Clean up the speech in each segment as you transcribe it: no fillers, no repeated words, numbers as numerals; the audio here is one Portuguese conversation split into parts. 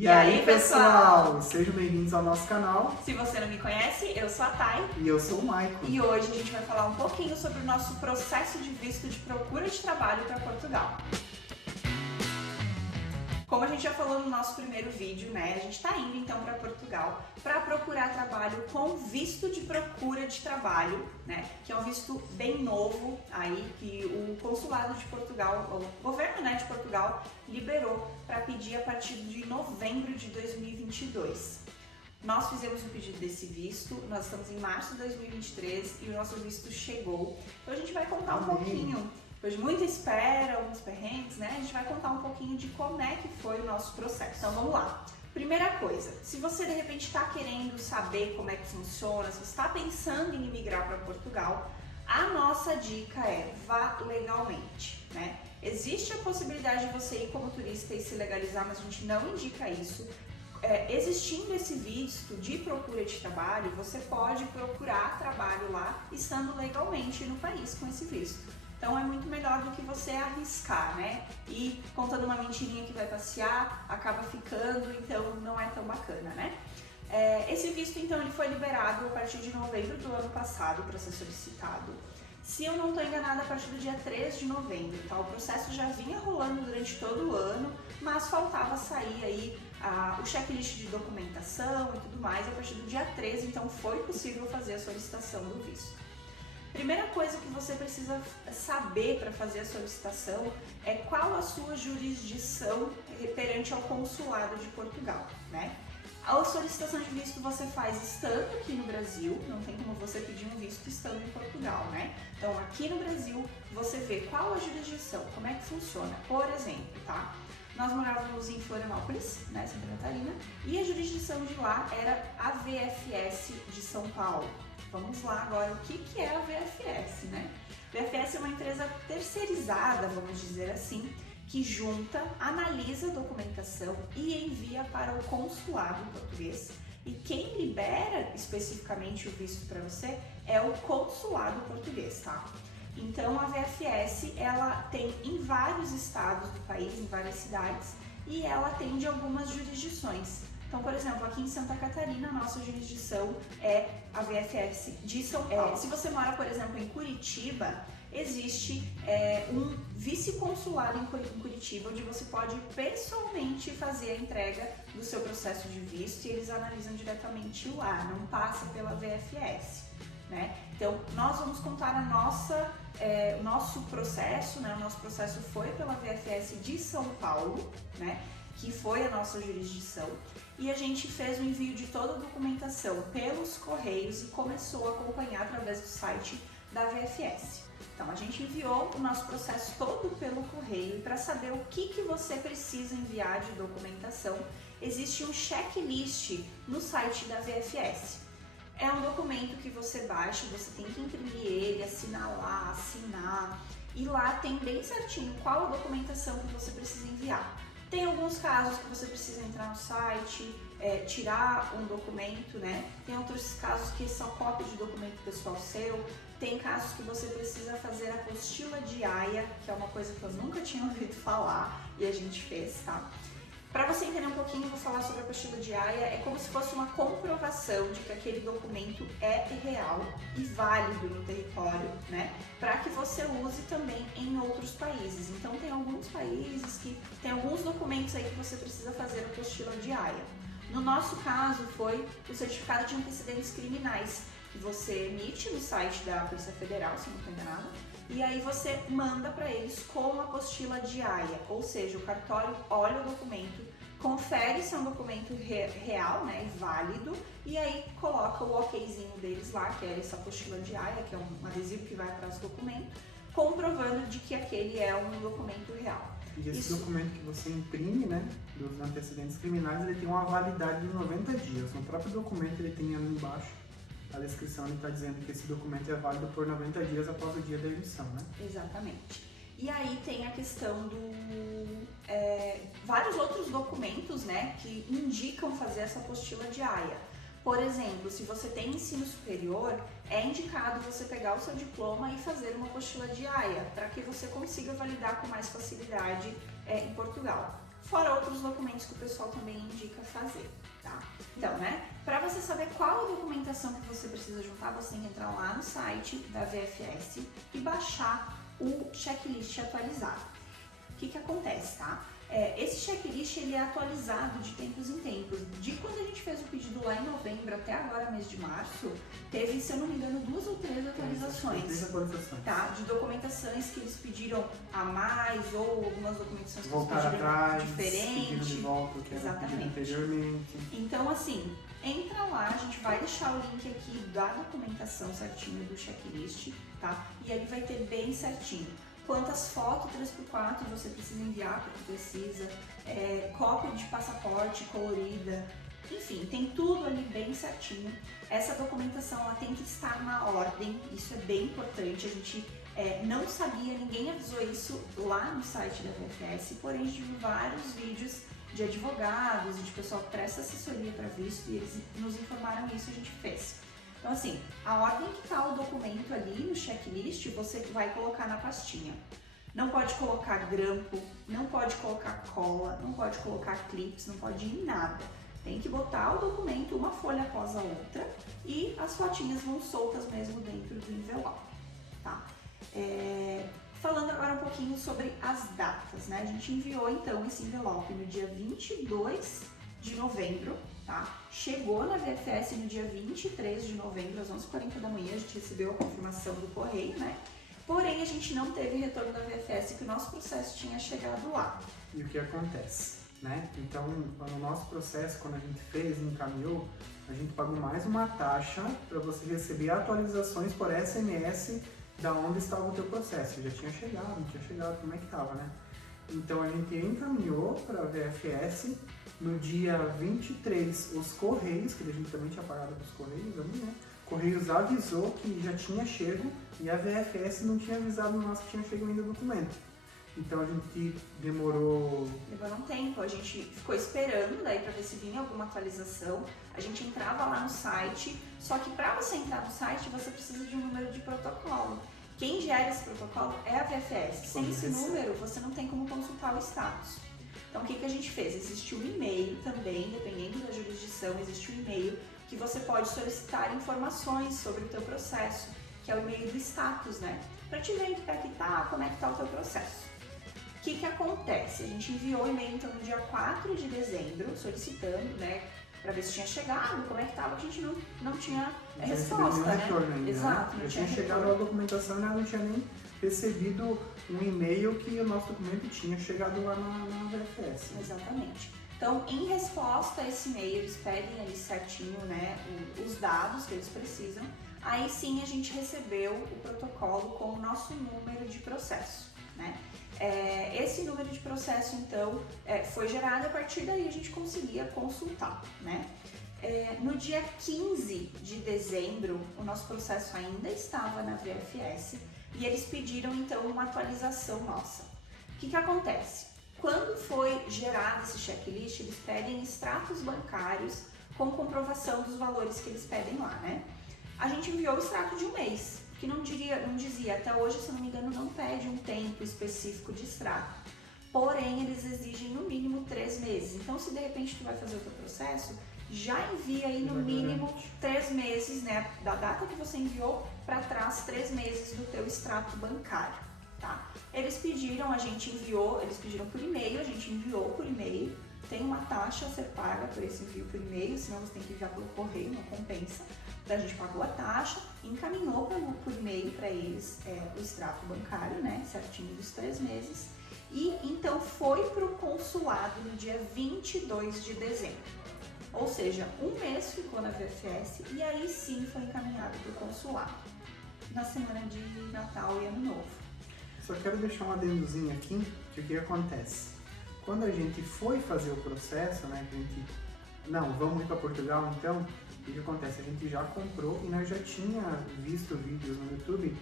E aí, pessoal, sejam bem-vindos ao nosso canal. Se você não me conhece, eu sou a Thay. E eu sou o Maicon. E hoje a gente vai falar um pouquinho sobre o nosso processo de visto de procura de trabalho para Portugal. Como a gente já falou no nosso primeiro vídeo, né, a gente está indo então para Portugal para procurar trabalho com visto de procura de trabalho, né, que é um visto bem novo aí que o consulado de Portugal, o governo, né, de Portugal liberou para pedir a partir de novembro de 2022. Nós fizemos o pedido desse visto, nós estamos em março de 2023 e o nosso visto chegou. Então a gente vai contar um pouquinho. Depois de muita espera, alguns perrengues, né? A gente vai contar um pouquinho de como é que foi o nosso processo. Então vamos lá. Primeira coisa, se você de repente está querendo saber como é que funciona, se você está pensando em imigrar para Portugal, a nossa dica é vá legalmente, né? Existe a possibilidade de você ir como turista e se legalizar, mas a gente não indica isso. Existindo esse visto de procura de trabalho, você pode procurar trabalho lá estando legalmente no país com esse visto. Então é muito melhor do que você arriscar, né? E contando uma mentirinha que vai passear, acaba ficando, então não é tão bacana, né? Esse visto, então, ele foi liberado a partir de novembro do ano passado para ser solicitado. Se eu não estou enganada, a partir do dia 3 de novembro, tá? O processo já vinha rolando durante todo o ano, mas faltava sair aí o checklist de documentação e tudo mais. A partir do dia 13, então, foi possível fazer a solicitação do visto. Primeira coisa que você precisa saber para fazer a solicitação é qual a sua jurisdição perante ao consulado de Portugal, né? A solicitação de visto você faz estando aqui no Brasil, não tem como você pedir um visto estando em Portugal, né? Então aqui no Brasil você vê qual a jurisdição, como é que funciona. Por exemplo, tá? Nós morávamos em Florianópolis, né, Santa Catarina, e a jurisdição de lá era a VFS de São Paulo. Vamos lá agora, o que é a VFS, né? VFS é uma empresa terceirizada, vamos dizer assim, que junta, analisa a documentação e envia para o consulado português. E quem libera especificamente o visto para você é o consulado português, tá? Então a VFS, ela tem em vários estados do país, em várias cidades, e ela atende algumas jurisdições. Então, por exemplo, aqui em Santa Catarina, a nossa jurisdição é a VFS de São Paulo. Se você mora, por exemplo, em Curitiba, existe um vice-consulado em Curitiba, onde você pode pessoalmente fazer a entrega do seu processo de visto e eles analisam diretamente lá, não passa pela VFS, né? Então, nós vamos contar o nosso processo, né? O nosso processo foi pela VFS de São Paulo, né? Que foi a nossa jurisdição, e a gente fez o envio de toda a documentação pelos correios e começou a acompanhar através do site da VFS. Então a gente enviou o nosso processo todo pelo correio, e para saber o que você precisa enviar de documentação, existe um checklist no site da VFS. É um documento que você baixa, você tem que imprimir ele, assinar, e lá tem bem certinho qual a documentação que você precisa enviar. Tem alguns casos que você precisa entrar no site, tirar um documento, né? Tem outros casos que são cópia de documento pessoal seu. Tem casos que você precisa fazer a apostila de AIA, que é uma coisa que eu nunca tinha ouvido falar e a gente fez, tá? Para você entender um pouquinho, eu vou falar sobre a apostila de AIA. É como se fosse uma comprovação de que aquele documento é real e válido no território, né? Para que você use também em outros países. Então tem alguns países que tem alguns documentos aí que você precisa fazer a apostila de AIA. No nosso caso foi o certificado de antecedentes criminais, que você emite no site da Polícia Federal, se não estou enganada, e aí você manda para eles com a apostila de AIA, ou seja, o cartório olha o documento, confere se é um documento real, né, e válido, e aí coloca o okzinho deles lá, que é essa apostila de AIA, que é um adesivo que vai para os documentos, comprovando de que aquele é um documento real. E esse documento que você imprime, né, dos antecedentes criminais, ele tem uma validade de 90 dias. No próprio documento ele tem ali embaixo a descrição, ele está dizendo que esse documento é válido por 90 dias após o dia da emissão, né? Exatamente. E aí tem a questão do vários outros documentos, né, que indicam fazer essa apostila de AIA. Por exemplo, se você tem ensino superior, é indicado você pegar o seu diploma e fazer uma apostila de AIA, para que você consiga validar com mais facilidade em Portugal. fora outros documentos que o pessoal também indica fazer, tá? Então, né, para você saber qual a documentação que você precisa juntar, você tem que entrar lá no site da VFS e baixar o checklist atualizado. O que acontece, tá? Esse checklist ele é atualizado de tempos em tempos. De quando a gente fez o pedido lá em novembro até agora, mês de março, teve, se eu não me engano, 2 ou 3 atualizações, tá? De documentações que eles pediram a mais ou algumas documentações que voltar eles pediram atrás, diferente. de volta o que era pedido anteriormente. Então, assim, entra lá, a gente vai deixar o link aqui da documentação certinho do checklist, tá? E ali vai ter bem certinho quantas fotos 3x4 você precisa enviar, porque precisa, cópia de passaporte colorida, enfim, tem tudo ali bem certinho. Essa documentação ela tem que estar na ordem, isso é bem importante, a gente não sabia, ninguém avisou isso lá no site da VFS, porém a gente viu vários vídeos de advogados e de pessoal que presta assessoria para visto e eles nos informaram isso e a gente fez. Então assim, a ordem que está o documento ali no checklist, você vai colocar na pastinha. Não pode colocar grampo, não pode colocar cola, não pode colocar clips, não pode ir nada. Tem que botar o documento uma folha após a outra e as fotinhas vão soltas mesmo dentro do envelope, tá? Falando agora um pouquinho sobre as datas, né? A gente enviou então esse envelope no dia 22 de novembro, tá? Chegou na VFS no dia 23 de novembro, às 11h40 da manhã, a gente recebeu a confirmação do correio, né? Porém, a gente não teve retorno da VFS que o nosso processo tinha chegado lá. E o que acontece, né? Então, no nosso processo, quando a gente fez e encaminhou, a gente pagou mais uma taxa para você receber atualizações por SMS da onde estava o teu processo. Já tinha chegado, não tinha chegado, como é que estava, né? Então, a gente encaminhou para a VFS. No dia 23, os Correios, que a gente também tinha pagado para os Correios ali, né? Correios avisou que já tinha chego e a VFS não tinha avisado nós que tinha chego ainda o documento. Então a gente demorou um tempo, a gente ficou esperando daí para ver se vinha alguma atualização. A gente entrava lá no site, só que para você entrar no site você precisa de um número de protocolo. Quem gera esse protocolo é a VFS. Sem esse número você não tem como consultar o status. Então, o que a gente fez? Existe um e-mail também, dependendo da jurisdição, existe um e-mail que você pode solicitar informações sobre o teu processo, que é o e-mail do status, né? Para te ver para que tá, como é que tá o teu processo. O que acontece? A gente enviou o e-mail então no dia 4 de dezembro, solicitando, né? Para ver se tinha chegado, como é que tava, a gente não tinha resposta, né? Retorno, exato, né? não tinha chegado a documentação e não tinha nem recebido um e-mail que o nosso documento tinha chegado lá na VFS. Exatamente. Então, em resposta a esse e-mail, eles pedem ali certinho, né, os dados que eles precisam. Aí sim a gente recebeu o protocolo com o nosso número de processo, né? Esse número de processo, então, foi gerado, a partir daí a gente conseguia consultar, né? No dia 15 de dezembro, o nosso processo ainda estava na VFS e eles pediram, então, uma atualização nossa. O que acontece? Quando foi gerado esse checklist, eles pedem extratos bancários com comprovação dos valores que eles pedem lá, né? A gente enviou o extrato de um mês, que não dizia, até hoje, se não me engano, não pede um tempo específico de extrato. Porém, eles exigem no mínimo 3 meses. Então, se de repente tu vai fazer o teu processo, já envia aí no mínimo 3 meses, né? Da data que você enviou para trás, 3 meses do teu extrato bancário, tá? Eles pediram, a gente enviou, eles pediram por e-mail, a gente enviou por e-mail. Tem uma taxa a ser paga por esse envio por e-mail, senão você tem que enviar pelo correio, não compensa. Então a gente pagou a taxa, encaminhou por e-mail para eles o extrato bancário, né, certinho dos 3 meses. E então foi para o consulado no dia 22 de dezembro. Ou seja, um mês ficou na VFS e aí sim foi encaminhado para o consulado, na semana de Natal e Ano Novo. Só quero deixar um adendozinho aqui, que o que acontece? Quando a gente foi fazer o processo, né, que a gente, não, vamos ir para Portugal então, o que acontece? A gente já comprou e nós já tinha visto vídeos no YouTube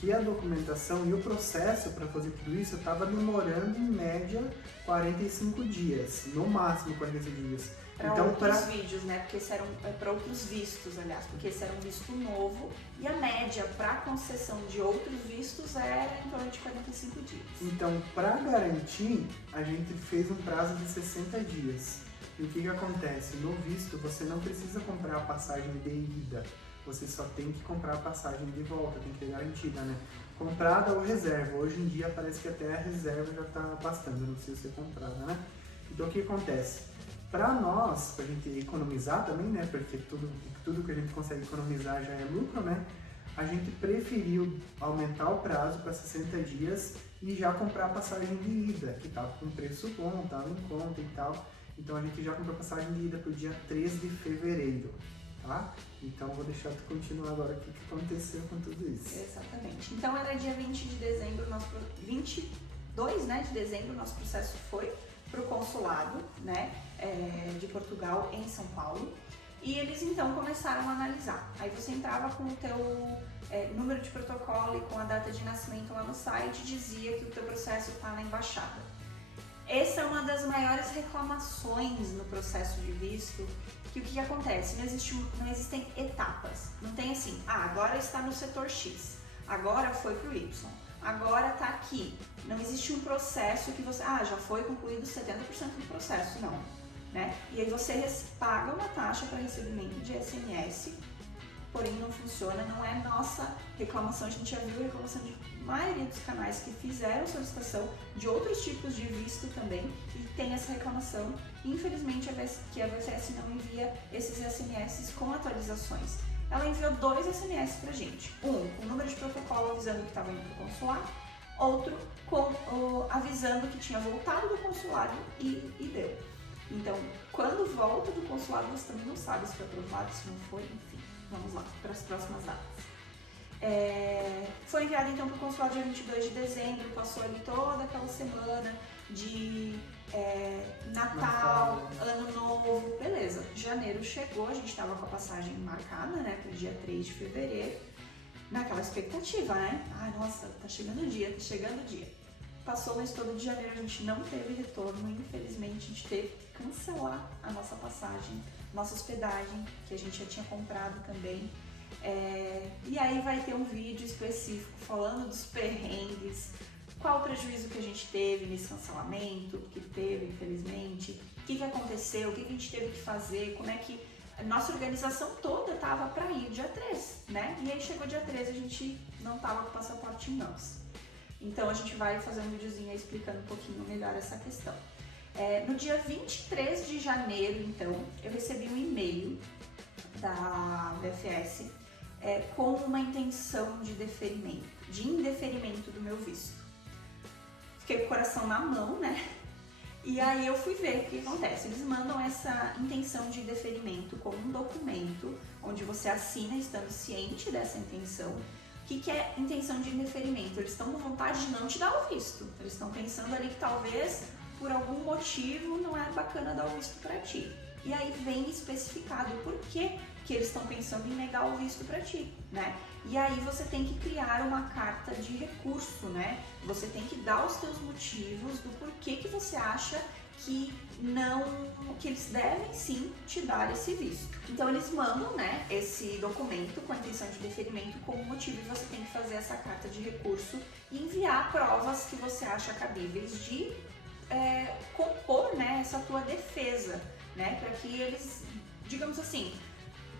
que a documentação e o processo para fazer tudo isso estava demorando em média 45 dias, no máximo 45 dias. Para então, outros vídeos, né? Porque esse era para outros vistos, aliás, porque esse era um visto novo e a média para concessão de outros vistos era em torno de 45 dias. Então, para garantir, a gente fez um prazo de 60 dias. E o que acontece? No visto, você não precisa comprar a passagem de ida, você só tem que comprar a passagem de volta, tem que ter garantida, né? Comprada ou reserva. Hoje em dia parece que até a reserva já está bastando, não precisa ser comprada, né? Então, o que acontece? Para nós, para a gente economizar também, né, porque tudo que a gente consegue economizar já é lucro, né, a gente preferiu aumentar o prazo para 60 dias e já comprar a passagem de ida, que estava com preço bom, estava em conta e tal. Então a gente já comprou a passagem de ida para o dia 3 de fevereiro, tá? Então vou deixar tu continuar agora o que aconteceu com tudo isso. Exatamente. Então era dia 20 de dezembro, 22, né, de dezembro, nosso processo foi para o consulado, né, de Portugal em São Paulo, e eles então começaram a analisar. Aí você entrava com o teu número de protocolo e com a data de nascimento lá no site, dizia que o teu processo está na embaixada. Essa é uma das maiores reclamações no processo de visto, que o que acontece? Não existem etapas, não tem assim, agora está no setor X, agora foi para o Y, agora está aqui. Não existe um processo que você, já foi concluído 70% do processo, não, né? E aí você paga uma taxa para recebimento de SMS, porém não funciona, não é nossa reclamação, a gente já viu a reclamação de maioria dos canais que fizeram solicitação de outros tipos de visto também e tem essa reclamação. Infelizmente a VFS não envia esses SMS com atualizações. Ela enviou 2 SMS pra gente. Um, o número de protocolo avisando que estava indo pro consulado, outro avisando que tinha voltado do consulado e deu. Então, quando volta do consulado, você também não sabe se foi aprovado, se não foi, enfim. Vamos lá, para as próximas datas. Foi enviado então para o consulado dia 22 de dezembro, passou ali toda aquela semana de Natal, Ano Novo, beleza. Janeiro chegou, a gente estava com a passagem marcada, né, para o dia 3 de fevereiro, naquela expectativa, né? Ai, nossa, tá chegando o dia, tá chegando o dia. Passou o mês todo de janeiro, a gente não teve retorno, infelizmente a gente teve que cancelar a nossa passagem, nossa hospedagem, que a gente já tinha comprado também. E aí vai ter um vídeo específico falando dos perrengues, qual o prejuízo que a gente teve nesse cancelamento, que teve infelizmente, o que aconteceu, o que a gente teve que fazer, como é que a nossa organização toda estava para ir dia 3, né? E aí chegou dia 13 a gente não estava com o passaporte em mãos. Então a gente vai fazer um videozinho aí explicando um pouquinho melhor essa questão. No dia 23 de janeiro, então, eu recebi um e-mail da VFS com uma intenção de indeferimento do meu visto. Fiquei com o coração na mão, né? E aí eu fui ver o que acontece. Eles mandam essa intenção de indeferimento como um documento onde você assina estando ciente dessa intenção. O que é intenção de indeferimento? Eles estão com vontade de não te dar o visto. Eles estão pensando ali que talvez por algum motivo não é bacana dar o visto para ti. E aí vem especificado o porquê que eles estão pensando em negar o visto para ti, né? E aí você tem que criar uma carta de recurso, né? Você tem que dar os teus motivos do porquê que você acha que eles devem sim te dar esse visto. Então eles mandam, né, esse documento com a intenção de deferimento como motivo e você tem que fazer essa carta de recurso e enviar provas que você acha cabíveis de compor, né, essa tua defesa, né, para que eles, digamos assim,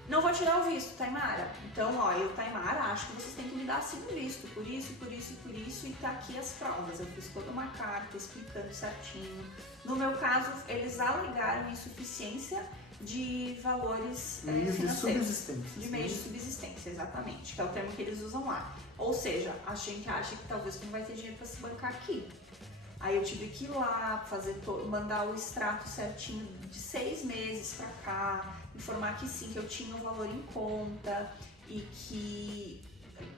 não vou tirar o visto, Taimara. Então, eu, Taimara, acho que vocês têm que me dar assim o visto, por isso, e tá aqui as provas. Eu fiz toda uma carta explicando certinho. No meu caso, eles alegaram insuficiência de valores financeiros. De meios de subsistência, exatamente, que é o termo que eles usam lá. Ou seja, a gente acha que talvez não vai ter dinheiro para se bancar aqui. Aí eu tive que ir lá, mandar o extrato certinho de 6 meses pra cá, informar que sim, que eu tinha o valor em conta e que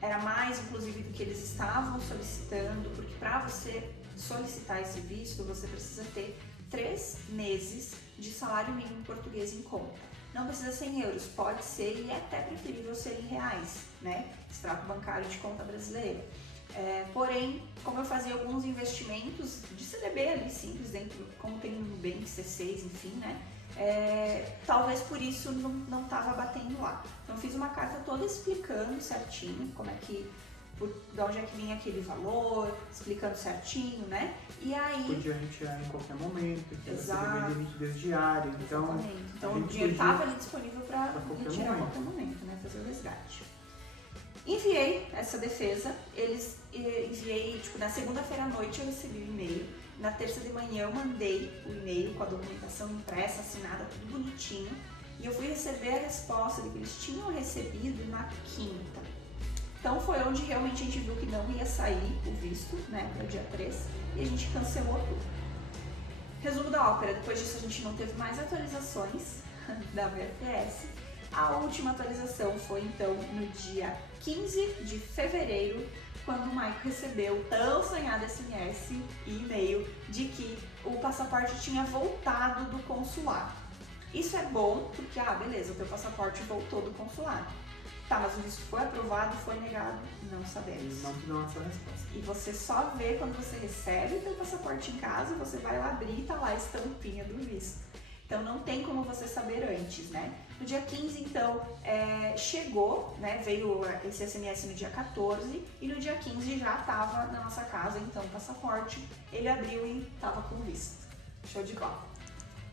era mais, inclusive, do que eles estavam solicitando, porque para você solicitar esse visto, você precisa ter 3 meses de salário mínimo português em conta. Não precisa ser em euros, pode ser e é até preferível ser em reais, né? Extrato bancário de conta brasileira. Porém, como eu fazia alguns investimentos de CDB ali simples, dentro, como tem no Nubank, C6, enfim, né? Talvez por isso não estava batendo lá. Então eu fiz uma carta toda explicando certinho como é que, de onde é que vinha aquele valor, explicando certinho, né? E aí... Podia retirar em qualquer momento, que você Exato. de liquidez diária, então o dinheiro estava ali disponível para retirar a qualquer momento, né? Fazer o resgate. Enviei essa defesa, enviei, tipo, na segunda-feira à noite eu recebi o e-mail, na terça de manhã eu mandei o e-mail com a documentação impressa, assinada, tudo bonitinho, e eu fui receber a resposta de que eles tinham recebido na quinta. Então foi onde realmente a gente viu que não ia sair o visto, né, para o dia 3, e a gente cancelou tudo. Resumo da ópera, depois disso a gente não teve mais atualizações da VFS. A última atualização foi então no dia 15 de fevereiro, quando o Maico recebeu o tão sonhado SMS e e-mail de que o passaporte tinha voltado do consulado. Isso é bom porque, beleza, o teu passaporte voltou do consulado. Tá, mas o visto foi aprovado, foi negado? Não sabemos. Eles não te dão essa resposta. E você só vê quando você recebe o teu passaporte em casa, você vai lá abrir e tá lá a estampinha do visto. Então não tem como você saber antes, né? No dia 15, então, chegou, né? Veio esse SMS no dia 14 e no dia 15 já estava na nossa casa, então, o passaporte. Ele abriu e estava com visto. Show de bola.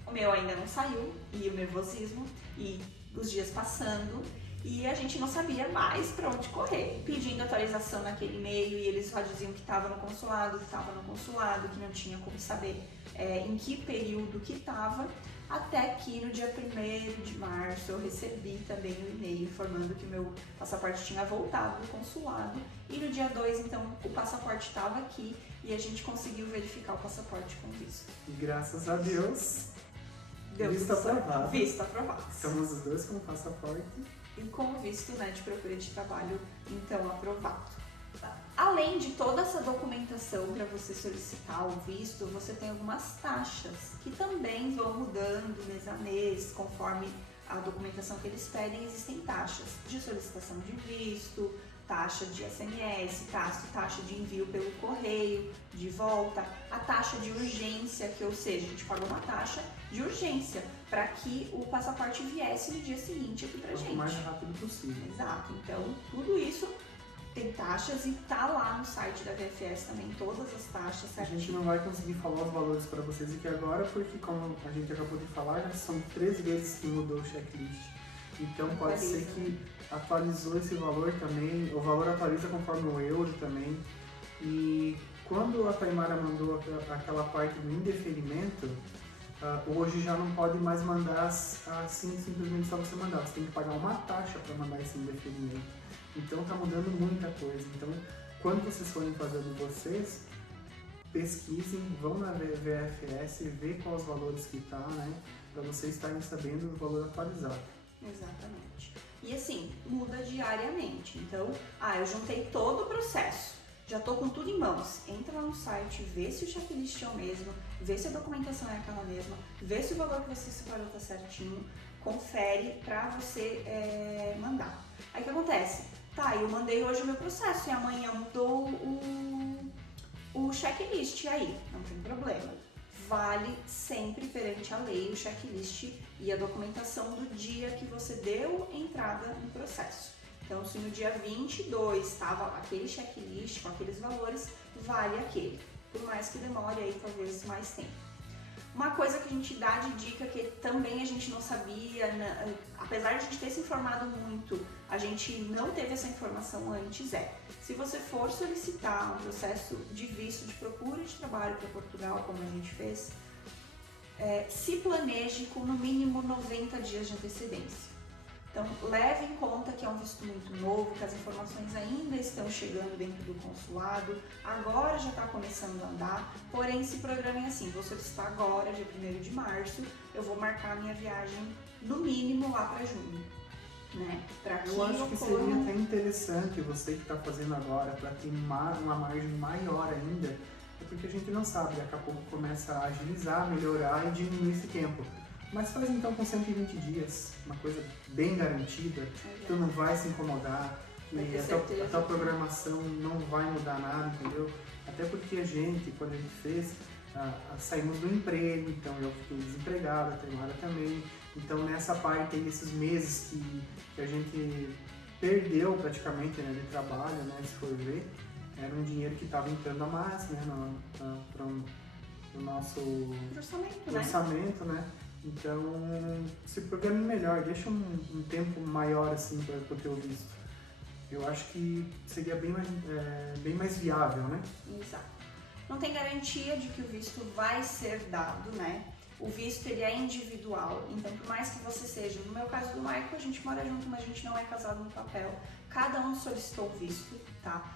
O meu ainda não saiu, e o nervosismo, e os dias passando, e a gente não sabia mais para onde correr. Pedindo atualização naquele e-mail, e eles só diziam que estava no consulado, que não tinha como saber em que período que estava. Até que no dia 1º de março eu recebi também um e-mail informando que o meu passaporte tinha voltado do consulado. E no dia 2, então, o passaporte estava aqui e a gente conseguiu verificar o passaporte com visto. E graças a Deus, Visto aprovado. Visto aprovado. Estamos os dois com passaporte. E com visto, né, de procura de trabalho, então, aprovado. Além de toda essa documentação para você solicitar o visto, você tem algumas taxas que também vão mudando mês a mês, conforme a documentação que eles pedem. Existem taxas de solicitação de visto, taxa de SMS, taxa de envio pelo correio, de volta, a taxa de urgência, que ou seja, a gente pagou uma taxa de urgência para que o passaporte viesse no dia seguinte aqui pra gente. O mais rápido possível. Exato, então tudo isso tem taxas e tá lá no site da VFS também, todas as taxas certinho. A gente não vai conseguir falar os valores para vocês aqui agora, porque como a gente acabou de falar, já são 3 vezes que mudou o checklist. Então pode ser que atualizou esse valor também, o valor atualiza conforme o euro também. E quando a Taimara mandou aquela parte do indeferimento, hoje já não pode mais mandar assim, simplesmente só você mandar. Você tem que pagar uma taxa para mandar esse indeferimento. Então tá mudando muita coisa. Então, quando vocês forem fazer de vocês, pesquisem, vão na VFS, vê quais os valores que tá, né? Para vocês estarem sabendo do valor atualizado. Exatamente. E assim, muda diariamente. Então, eu juntei todo o processo, já tô com tudo em mãos. Entra lá no site, vê se o checklist é o mesmo, vê se a documentação é aquela mesma, vê se o valor que você separou tá certinho, confere pra você mandar. Aí o que acontece? Eu mandei hoje o meu processo e amanhã mudou o checklist, aí não tem problema. Vale sempre perante a lei o checklist e a documentação do dia que você deu entrada no processo. Então, se no dia 22 estava aquele checklist com aqueles valores, vale aquele, por mais que demore aí talvez mais tempo. Uma coisa que a gente dá de dica que também a gente não sabia, apesar de a gente ter se informado muito, a gente não teve essa informação antes, se você for solicitar um processo de visto de procura de trabalho para Portugal, como a gente fez, se planeje com no mínimo 90 dias de antecedência. Então, leve em conta que é um visto muito novo, que as informações ainda estão chegando dentro do consulado, agora já está começando a andar, porém se programem assim, vou solicitar agora, dia 1º de março, eu vou marcar a minha viagem no mínimo lá para junho, né? Eu acho que seria até interessante você que está fazendo agora, para ter uma margem maior ainda, porque a gente não sabe, daqui a pouco começa a agilizar, melhorar e diminuir esse tempo. Mas faz então com 120 dias, uma coisa bem garantida, tu não vai se incomodar, que a tua programação não vai mudar nada, entendeu? Até porque a gente, quando a gente fez, saímos do emprego, então eu fiquei desempregado, a Taimara também. Então nessa parte aí, esses meses que a gente perdeu praticamente, né, de trabalho, né, se for ver, era um dinheiro que estava entrando a mais, né, para o nosso orçamento, né? Então, se programe melhor, deixa um tempo maior assim para o teu visto. Eu acho que seria bem mais viável, né? Exato. Não tem garantia de que o visto vai ser dado, né? O visto ele é individual, então por mais que você seja, no meu caso do Michael, a gente mora junto, mas a gente não é casado no papel. Cada um solicitou o visto, tá?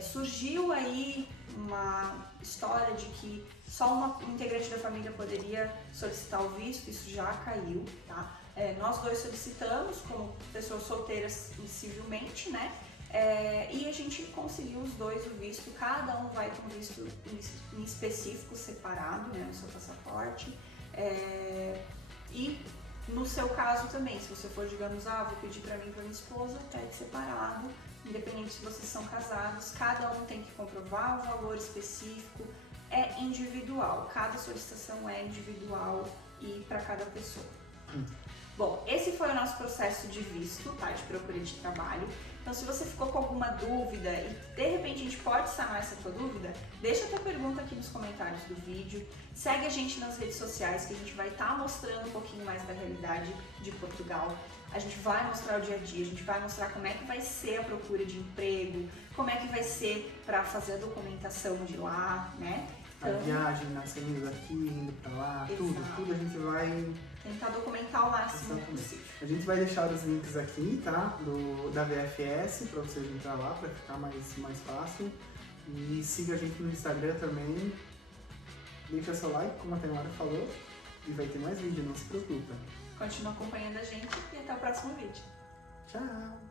Surgiu aí uma história de que só um integrante da família poderia solicitar o visto, isso já caiu, tá? Nós dois solicitamos como pessoas solteiras civilmente, né? E a gente conseguiu os dois o visto, cada um vai com visto em específico, separado, né, no seu passaporte. E no seu caso também, se você for, digamos, vou pedir para mim e para minha esposa, pede separado, independente se vocês são casados, cada um tem que comprovar o valor específico, é individual, cada solicitação é individual e para cada pessoa. Bom, esse foi o nosso processo de visto, tá, de procura de trabalho. Então, se você ficou com alguma dúvida e de repente a gente pode sanar essa tua dúvida, deixa a tua pergunta aqui nos comentários do vídeo, segue a gente nas redes sociais que a gente vai estar mostrando um pouquinho mais da realidade de Portugal. A gente vai mostrar o dia a dia, a gente vai mostrar como é que vai ser a procura de emprego, como é que vai ser para fazer a documentação de lá, né? Então, a viagem, nascendo aqui, indo para lá, tudo a gente vai tentar documentar o máximo possível. A gente vai deixar os links aqui, tá? Da VFS, para vocês entrar lá, para ficar mais fácil. E siga a gente no Instagram também. Deixa seu like, como a Taimara falou. E vai ter mais vídeo, não se preocupa. Continua acompanhando a gente e até o próximo vídeo. Tchau!